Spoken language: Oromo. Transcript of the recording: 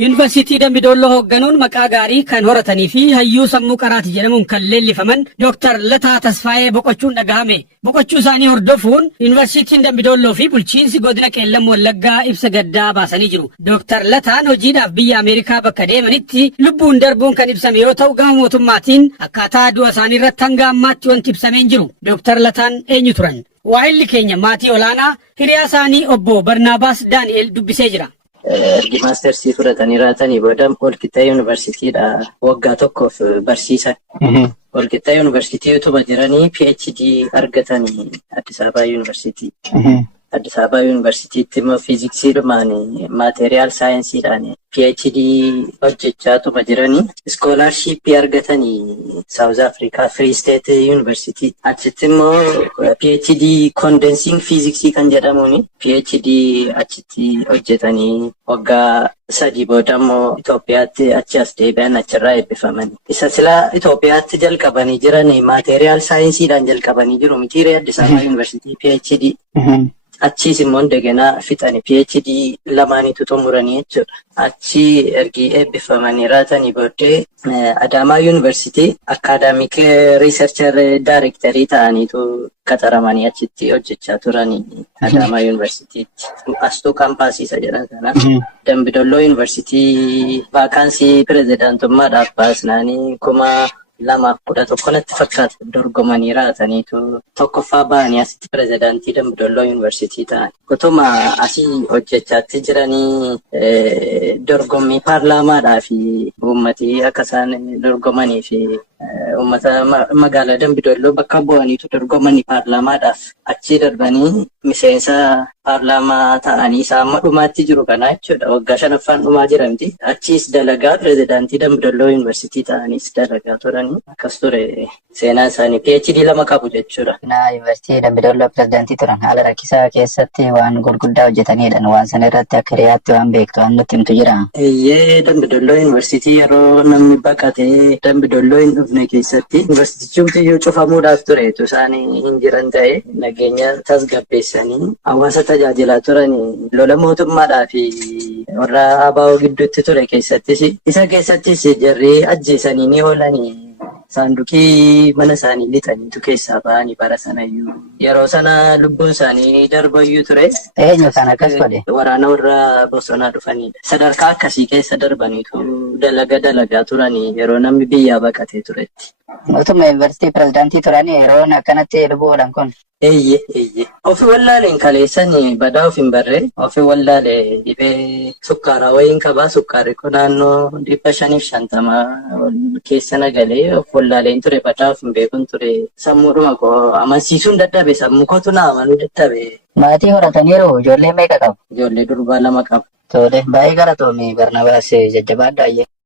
Yuunivarsiitii Dambidolloo hoogganuun maqaa gaarii kan horatanii fi hayyuu sammuu qaraati jedhamuun kan leellifaman Dr. Lataa Tasfaayee boqochuun dhagahame. Boqochuu isaanii hordofuun Yuunivarsiitiin Dambidolloo fi bulchiinsi godina Qeellam Wallaggaa ibsa gaddaa baasanii jiru. Dr. Lataan hojiidhaaf biyya Ameerikaa bakka deemanitti lubbuun darbuun kan ibsame yoo ta'u gama mootummaatiin akkaataa du'a isaanii irratti hanga ammaatti wanti ibsamee hin jiru. Dr. Lataan eenyu turan? Waa'illi keenya maatii olaanaa hiriyaa isaanii obbo Barnaabaas Daani'el dubbisee jira. Ergi maastersii fudhatanii raatanii booda Walqixxee Yuunivarsiitiidha waggaa tokkoof barsiisan. Walqixxee Yuunivarsiitii utuma jiranii PhD argatanii Addis Ababa Yuunivarsiitii. Addis Ababa Yuunivarsiitiitti immoo fiiziksiidhumaan maateriyaal saayinsiidhaan PhD hojjechaa utuma jiranii iskoolaarshiippii argatanii Saawuz Afrikaa Free State Yuunivarsiitii. Achitti immoo PhD kondensiing fiiziksii kan jedhamuun PhD achitti hojjetanii waggaa 3 booda immoo Itoophiyaatti achi as deebi'an achirraa eebbifaman. Isa silaa Itoophiyaatti jalqabanii jiran maateriyaal saayinsiidhaan jalqabanii jiru mitiiree Addis Ababa Yuunivarsiitii PhD. Achiis immoo daganaa fixanii PhD lamaanitu xumuranii jechuudha. Achi ergi eebbifamanii raatanii booddee Adaamaa Yuunivarsiitii akaadaamik riisarchar daayirektarii ta'aniitu qaxaramanii achitti hojjechaa turanii Adaamaa Yuunivarsiitiitti. Astuu kaampaasiisa jedhan kana. Dambidolloo Yuunivarsiitii vaakaansii pirezidaantummaadhaaf baasnaanii 2011 natti fakkaata dorgomanii raataniitu tokkoffaa ba'anii asitti pirezidaantii Dambidolloo Yuunivarsiitii ta'an. Utuma asii hojjechaatti jiranii dorgommii paarlaamaadhaa fi uummatii akka isaan dorgomanii fi uummata magaalaa Dambidolloo bakka bu'aniitu dorgomanii paarlaamaadhaaf achii darbanii miseensa paarlaamaa ta'anii isaa amma dhumaatti jiru kana jechuudha. Waggaa 5ffaan dhumaa jiramti. Achiis dalagaa pirezidaantii Dambidolloo Yuunivarsiitii ta'aniis dalagaa turanii akkas ture seenaa isaanii. PhD 2 qabu jechuudha. Yuunivarsiitii Dambidolloo pirezidaantii turan haala rakkisaa keessatti waan gurguddaa hojjetanidha. Waan sana irratti akka hiriyaatti waan beektu waan nutti himtu jira. Eeyyee Dambidolloo Yuunivarsiitii yeroo namni baqatee Dambidolloo hin dhufne keessatti yuunivarsiitichi cufamuudhaaf tureetu isaan hin jiran ta'e nageenya tasgabbeessanii hawaasa tajaajilaa turan lola mootummaadhaa fi warra ABO gidduutti ture keessattis isa keessattis jarri ajjeesanii ni oolanii saanduqii mana isaanii lixaniitu keessaa ba'anii bara sanayyuu yeroo sana lubbuun isaanii darbayyuu ture. Eenyu kan akkas godhe? Waraana warra bosonaa dhufanidha. Sadarkaa akkasii keessa darbaniitu dalagaa turanii yeroo namni biyyaa baqatee turetti. Mootummaa yuunivarsiitii pirezidaantii turanii yeroo akkanatti lubbuu oolan kun. Eeyyee. Ofii wallaaleen kaleessanii badaa of hin barree ofii wallaalee dhibee sukkaaraa wayiin qabaa sukkaarri kun naannoo 550 keessa nagalee of wallaaleen ture badaa of hin beekun ture sammuudhuma koo amansiisuun dadhabe sammuu kootu na amanuu dadhabe. Maatii horataniiru ijoollee meeqa qabu? Ijoollee durbaa 2 qabu. Tole baay'ee galatoomii Barnaabaas jajjabaadha.